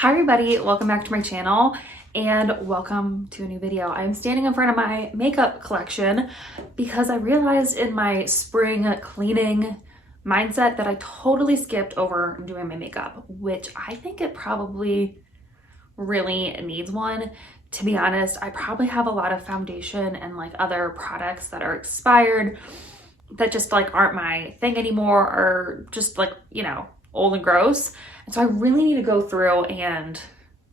Hi everybody, welcome back to my channel and welcome to a new video. I'm standing in front of my makeup collection because I realized in my spring cleaning mindset that I totally skipped over doing my makeup, which I think it probably really needs one. To be honest, I probably have a lot of foundation and like other products that are expired that just like aren't my thing anymore, or just like, you know, old and gross. And so I really need to go through and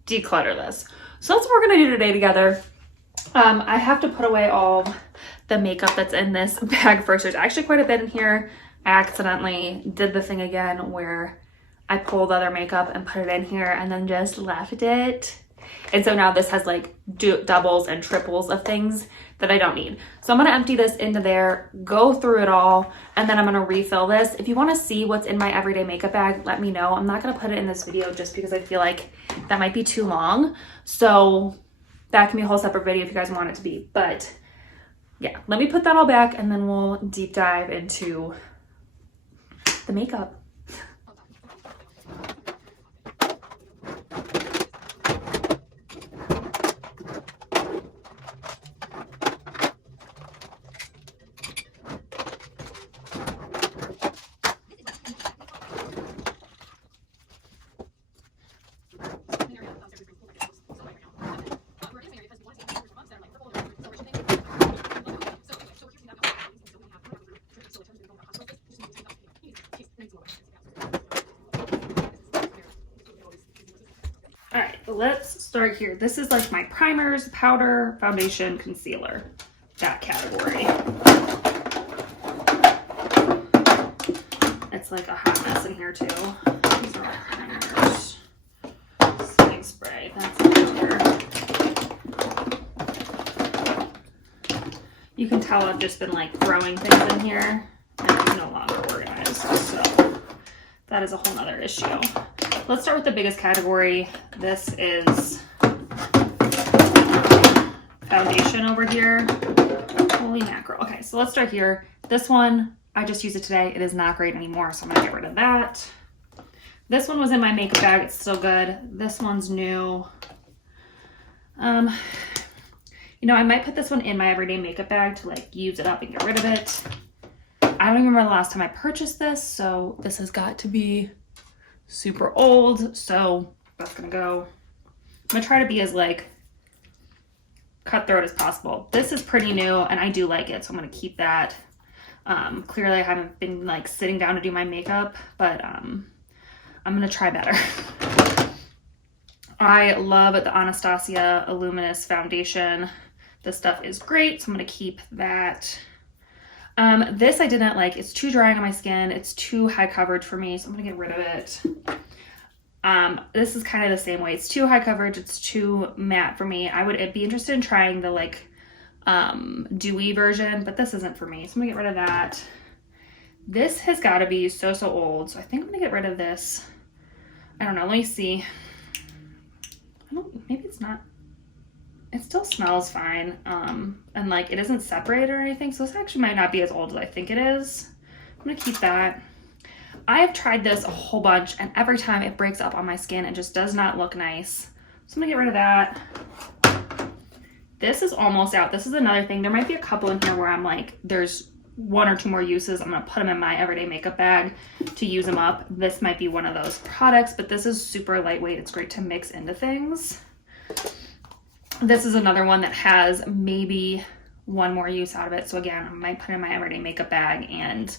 declutter this. So that's what we're gonna do today together. I have to put away all the makeup that's in this bag first. There's actually quite a bit in here. I accidentally did the thing again where I pulled other makeup and put it in here and then just left it. And so now this has like doubles and triples of things that I don't need. So I'm gonna empty this into there, go through it all, and then I'm gonna refill this. If you wanna see what's in my everyday makeup bag, let me know. I'm not gonna put it in this video just because I feel like that might be too long. So that can be a whole separate video if you guys want it to be. But yeah, let me put that all back and then we'll deep dive into the makeup. All right, let's start here. This is like my primers, powder, foundation, concealer, that category. It's like a hot mess in here too. These are all primers. Setting spray, that's in here. You can tell I've just been like throwing things in here and it's no longer organized. So that is a whole nother issue. Let's start with the biggest category. This is foundation over here. Holy mackerel. Okay, so let's start here. This one, I just used it today. It is not great anymore, so I'm gonna get rid of that. This one was in my makeup bag. It's still good. This one's new. You know, I might put this one in my everyday makeup bag to like use it up and get rid of it. I don't even remember the last time I purchased this, so this has got to be super old, so that's gonna go. I'm gonna try to be as like cutthroat as possible. This is pretty new and I do like it, so I'm gonna keep that. Clearly I haven't been like sitting down to do my makeup, but I'm gonna try better. I love the Anastasia Illuminous foundation. This stuff is great, so I'm gonna keep that. This I didn't like. It's too drying on my skin. It's too high coverage for me, so I'm gonna get rid of it. This is kind of the same way. It's too high coverage. It's too matte for me. I would be interested in trying the like dewy version, but this isn't for me, so I'm gonna get rid of that. This has got to be so old, so I think I'm gonna get rid of this. I don't know. Let me see. Maybe it's not. It still smells fine, and like it isn't separated or anything, so this actually might not be as old as I think it is. I'm gonna keep that. I have tried this a whole bunch, and every time it breaks up on my skin and just does not look nice. So I'm gonna get rid of that. This is almost out. This is another thing. There might be a couple in here where I'm like, there's one or two more uses. I'm gonna put them in my everyday makeup bag to use them up. This might be one of those products, but this is super lightweight. It's great to mix into things. This is another one that has maybe one more use out of it. So again, I might put it in my everyday makeup bag and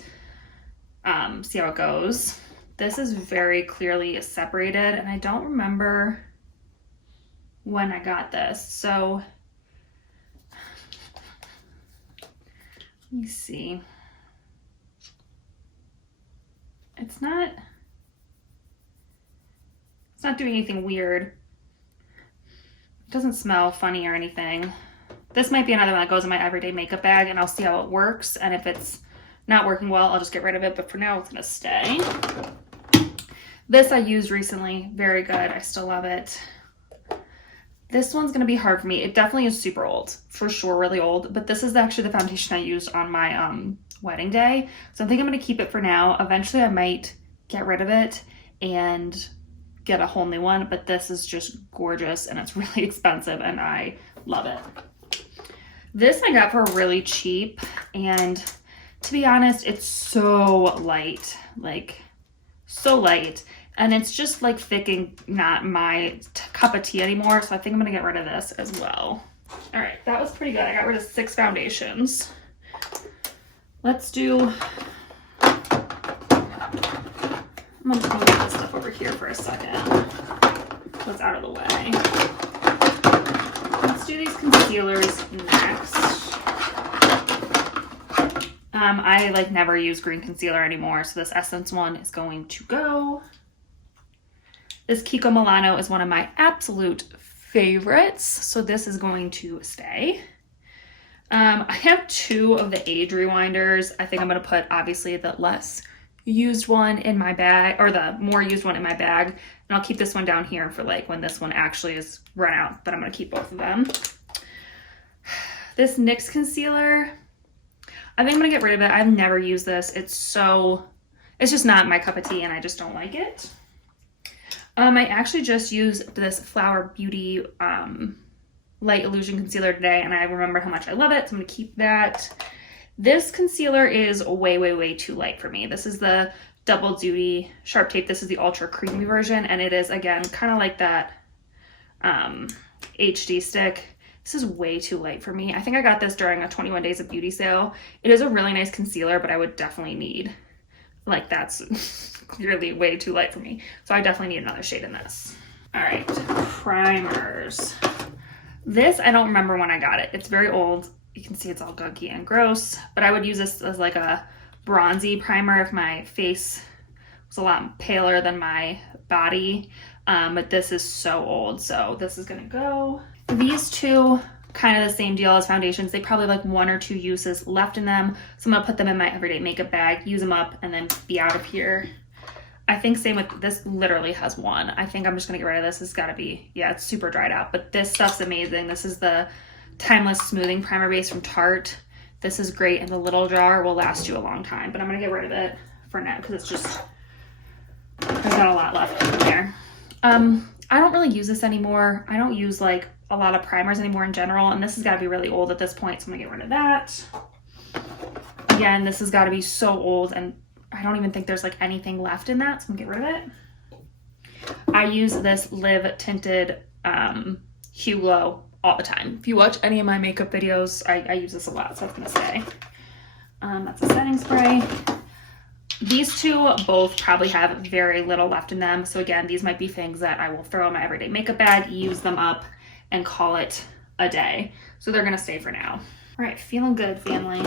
see how it goes. This is very clearly separated and I don't remember when I got this. So let me see. It's not doing anything weird. It doesn't smell funny or anything. This might be another one that goes in my everyday makeup bag and I'll see how it works. And if it's not working well, I'll just get rid of it. But for now, it's gonna stay. This I used recently, very good. I still love it. This one's gonna be hard for me. It definitely is super old, for sure, really old. But this is actually the foundation I used on my wedding day. So I think I'm gonna keep it for now. Eventually I might get rid of it and get a whole new one, but this is just gorgeous and it's really expensive and I love it. This I got for really cheap, and to be honest, it's so light, like so light, and it's just like thick and not my cup of tea anymore, so I think I'm gonna get rid of this as well. All right, that was pretty good. I got rid of 6 foundations. Let's do, I'm gonna just move this stuff over here for a second. What's out of the way. Let's do these concealers next. I like never use green concealer anymore, so this Essence one is going to go. This Kiko Milano is one of my absolute favorites, so this is going to stay. I have 2 of the age rewinders. I think I'm going to put obviously the less used one in my bag, or the more used one in my bag, and I'll keep this one down here for like when this one actually is run out, but I'm going to keep both of them. This NYX concealer, I think I'm going to get rid of it. I've never used this. It's just not my cup of tea and I just don't like it. I actually just used this Flower Beauty Light Illusion Concealer today, and I remember how much I love it, so I'm going to keep that. This concealer is way, way, way too light for me. This is the Double Duty Sharp Tape. This is the ultra creamy version, and it is, again, kind of like that HD stick. This is way too light for me. I think I got this during a 21 Days of Beauty sale. It is a really nice concealer, but I would definitely need, like, that's clearly way too light for me. So I definitely need another shade in this. All right, primers. This, I don't remember when I got it. It's very old. You can see it's all gunky and gross, but I would use this as like a bronzy primer if my face was a lot paler than my body. But this is so old, so this is gonna go. These 2, kind of the same deal as foundations. They probably have like 1 or 2 uses left in them, so I'm gonna put them in my everyday makeup bag, use them up, and then be out of here. I think same with this, literally has 1. I think I'm just gonna get rid of this. It's gotta be, yeah, it's super dried out, but this stuff's amazing. This is the Timeless Smoothing Primer Base from Tarte. This is great, and the little jar will last you a long time, but I'm gonna get rid of it for now because it's just, there's not a lot left in there. I don't really use this anymore. I don't use like a lot of primers anymore in general, and this has got to be really old at this point, so I'm gonna get rid of that. Again, this has got to be so old, and I don't even think there's like anything left in that, so I'm gonna get rid of it. I use this Live Tinted Hue Glow all the time. If you watch any of my makeup videos, I use this a lot, so it's gonna stay. That's a setting spray. These 2 both probably have very little left in them, so again, these might be things that I will throw in my everyday makeup bag, use them up, and call it a day. So they're gonna stay for now. All right, feeling good, family.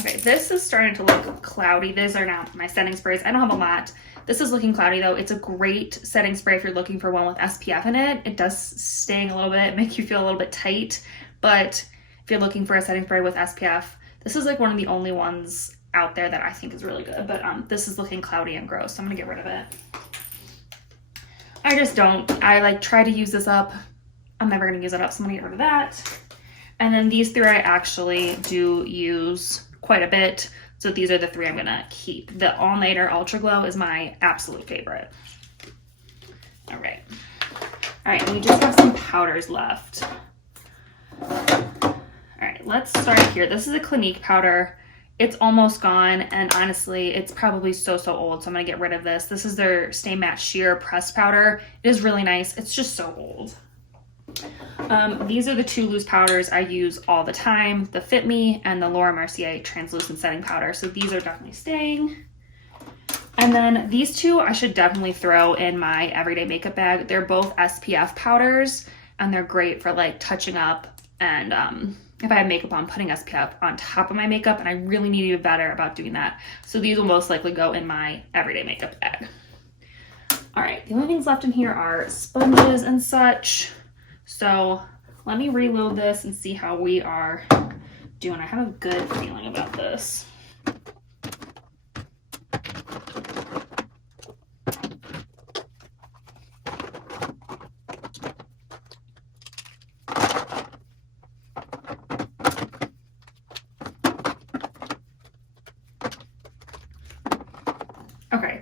Okay, this is starting to look cloudy. These are now my setting sprays. I don't have a lot. This is looking cloudy though. It's a great setting spray if you're looking for one with SPF in it. It does sting a little bit, make you feel a little bit tight, but if you're looking for a setting spray with SPF, this is like one of the only ones out there that I think is really good, but this is looking cloudy and gross, so I'm gonna get rid of it. I just don't, I like try to use this up. I'm never gonna use it up, so I'm gonna get rid of that. And then these 3 I actually do use quite a bit, so these are the 3 I'm gonna keep. The All Nighter Ultra Glow is my absolute favorite. All right, and we just have some powders left. All right, let's start here. This is a Clinique powder. It's almost gone, and honestly, it's probably so old, so I'm gonna get rid of this. This is their Stay Matte Sheer Pressed Powder. It is really nice. It's just so old. These are the 2 loose powders I use all the time, the Fit Me and the Laura Mercier Translucent Setting Powder. So these are definitely staying. And then these 2 I should definitely throw in my everyday makeup bag. They're both SPF powders, and they're great for like touching up, and if I have makeup on, putting SPF on top of my makeup, and I really need to be better about doing that. So these will most likely go in my everyday makeup bag. All right, the only things left in here are sponges and such. So let me reload this and see how we are doing. I have a good feeling about this.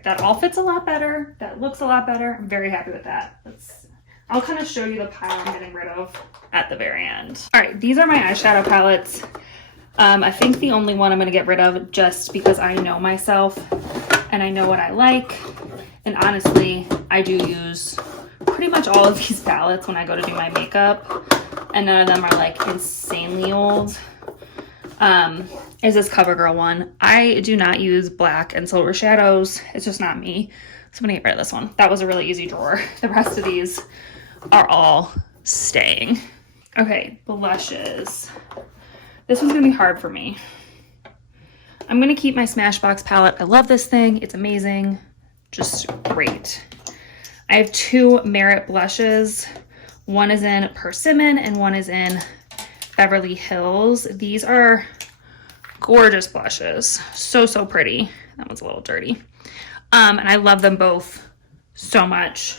that all fits a lot better. That looks a lot better. I'm very happy with that. I'll kind of show you the pile I'm getting rid of at the very end. All right, these are my eyeshadow palettes. I think the only one I'm gonna get rid of just because I know myself and I know what I like. And honestly, I do use pretty much all of these palettes when I go to do my makeup, and none of them are like insanely old. Is this CoverGirl one. I do not use black and silver shadows. It's just not me. So I'm gonna get rid of this one. That was a really easy drawer. The rest of these are all staying. Okay, blushes. This one's gonna be hard for me. I'm gonna keep my Smashbox palette. I love this thing. It's amazing. Just great. I have two Merit blushes. One is in Persimmon and one is in Beverly Hills. These are gorgeous blushes. So, so pretty. That one's a little dirty. And I love them both so much.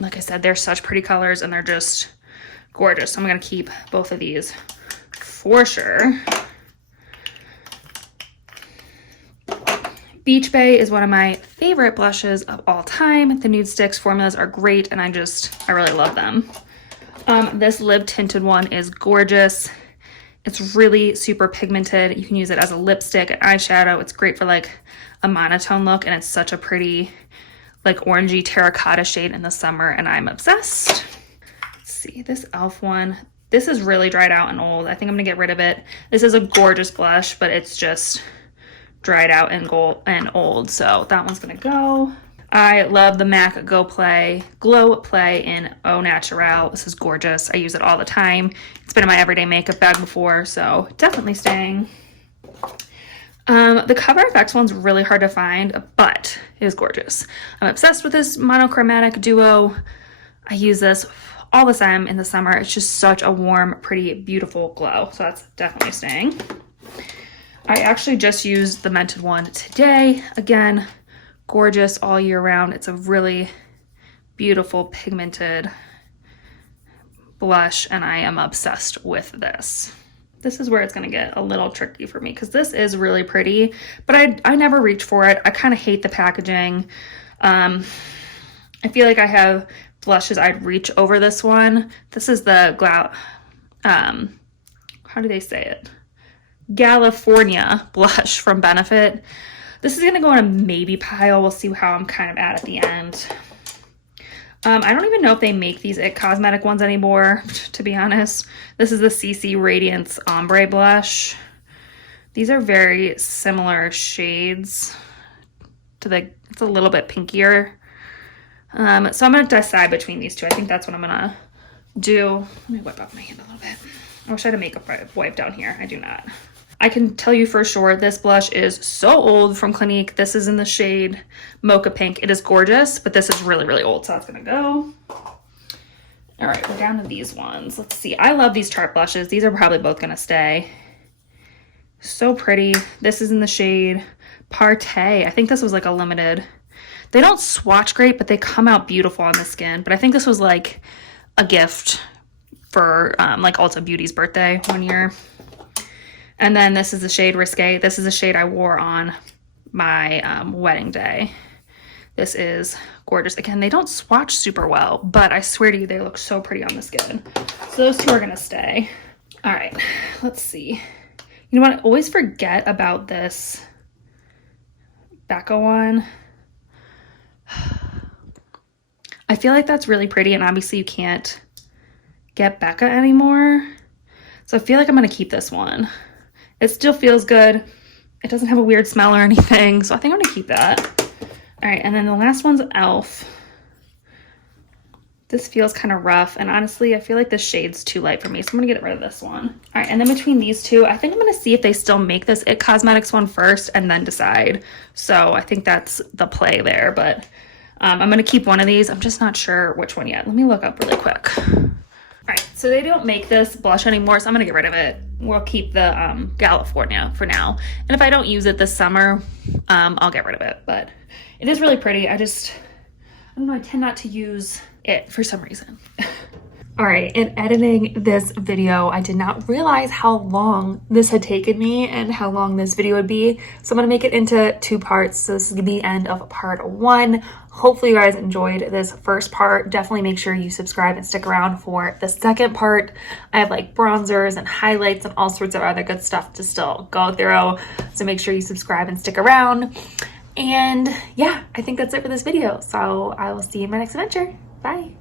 Like I said, they're such pretty colors and they're just gorgeous. So I'm gonna keep both of these for sure. Beach Bay is one of my favorite blushes of all time. The Nude Sticks formulas are great and I really love them. This lip tinted one is gorgeous. It's really super pigmented. You can use it as a lipstick, an eyeshadow. It's great for like a monotone look and it's such a pretty like orangey terracotta shade in the summer and I'm obsessed. Let's see, this e.l.f. one. This is really dried out and old. I think I'm gonna get rid of it. This is a gorgeous blush, but it's just dried out and old, so that one's gonna go. I love the MAC Glow Play in Au Naturel. This is gorgeous. I use it all the time. It's been in my everyday makeup bag before, so definitely staying. The Cover FX one's really hard to find, but it is gorgeous. I'm obsessed with this monochromatic duo. I use this all the time in the summer. It's just such a warm, pretty, beautiful glow, so that's definitely staying. I actually just used the Mented one today. Again, gorgeous all year round. It's a really beautiful pigmented blush and I am obsessed with this. This is where it's gonna get a little tricky for me because this is really pretty, but I never reach for it. I kind of hate the packaging. I feel like I have blushes I'd reach over this one. This is the how do they say it? California blush from Benefit. This is gonna go in a maybe pile. We'll see how I'm kind of at the end. I don't even know if they make these IT Cosmetic ones anymore, to be honest. This is the CC Radiance Ombre Blush. These are very similar shades to it's a little bit pinkier. So I'm gonna decide between these two. I think that's what I'm gonna do. Let me wipe off my hand a little bit. I wish I had a makeup wipe down here. I do not. I can tell you for sure this blush is so old from Clinique. This is in the shade Mocha Pink. It is gorgeous, but this is really, really old, so that's gonna go. All right, we're down to these ones. Let's see. I love these Tarte blushes. These are probably both gonna stay. So pretty. This is in the shade Partay. I think this was like a limited. They don't swatch great, but they come out beautiful on the skin. But I think this was like a gift for like Ulta Beauty's birthday one year. And then this is the shade Risque. This is a shade I wore on my wedding day. This is gorgeous. Again, they don't swatch super well, but I swear to you, they look so pretty on the skin. So those two are gonna stay. All right, let's see. You know what, I always forget about this Becca one. I feel like that's really pretty, and obviously you can't get Becca anymore. So I feel like I'm gonna keep this one. It still feels good. It doesn't have a weird smell or anything, so I think I'm gonna keep that. All right, and then the last one's e.l.f. This feels kind of rough, and honestly, I feel like this shade's too light for me, so I'm gonna get rid of this one. All right, and then between these two, I think I'm gonna see if they still make this IT Cosmetics one first and then decide. So I think that's the play there, but I'm gonna keep one of these. I'm just not sure which one yet. Let me look up really quick. All right, so they don't make this blush anymore, so I'm gonna get rid of it. We'll keep the California for now. And if I don't use it this summer, I'll get rid of it. But it is really pretty. I don't know, I tend not to use it for some reason. All right, in editing this video, I did not realize how long this had taken me and how long this video would be. So I'm gonna make it into 2 parts. So this is the end of part 1. Hopefully you guys enjoyed this first part. Definitely make sure you subscribe and stick around for the second part. I have like bronzers and highlights and all sorts of other good stuff to still go through. So make sure you subscribe and stick around. And yeah, I think that's it for this video. So I will see you in my next adventure. Bye.